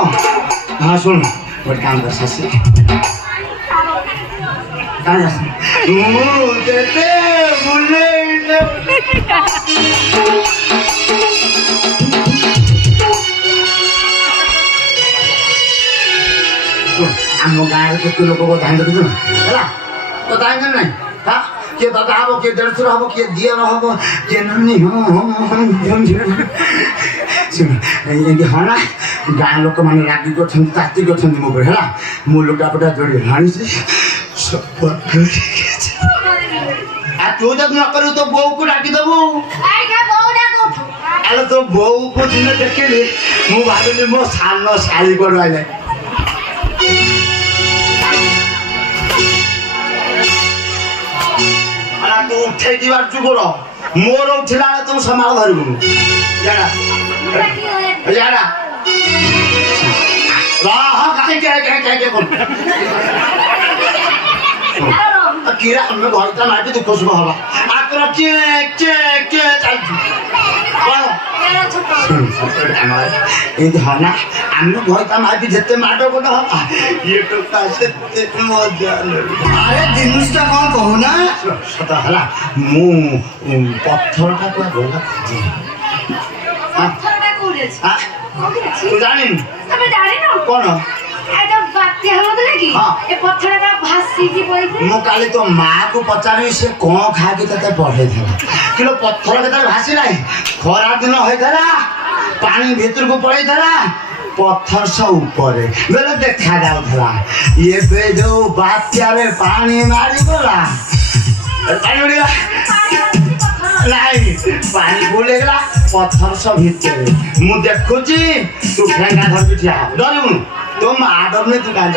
हाँ सुन गोटे काम कर शाशी आम गाँव केत लोक ध्यान देखुन है तो ध्यान ना हाँ किए दादा हम किए देढ़शुर हम किए दियर हम किए नानी हाँ ना गाँ लोक मैंने रागी कर ताती कर मो है मु लुगापटा जोड़ी हाणी तू जब न करू तो बो को डाकी दबू अरे तो बो को दिन देखिली मु भाविली मो सान शाली करवाइले तू उठे दिवार चुगुर मोर उठिला तुम समाल धरबु याडा याडा वाह काहे के कोन कीरा हम भइता माटी दुख सुख हवा आकर के चल ये हना आम भइता माटी जेते माटो कोन हवा ये तो कासे मजा अरे जिनिसटा कोन कहू ना सता हला मु पत्थरटा को गोला पत्थरटा कोरे हां तू जानि तमे जानि न कोन आइदा बात्य हलो तो लगी ए पत्थरटा भासी की पइथे मु काली तो मां को पचारी से कोन खा के तते पढ़े था किलो पत्थर के भासी लाई खरा दिन होय थला पानी भीतर को पड़े थला पत्थर से ऊपर बेले देखा जाउथला ये पे जो बात्या रे पानी मारी बोला पानी उड़ीला नहीं पानी बोलेगला पत्थर सब भीतर मु देखुची तू फेंगा धर बिटिया डरबु तुम आदर ने तू कांद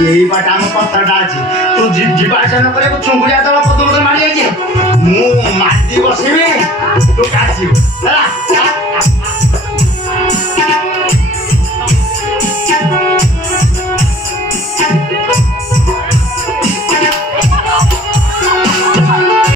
यही बाटा में पत्थर डाची तू जीवाचा न करे चुंगुड़िया तला पत्थर मत मारी आजे मु माटी बसिबे तू काची हला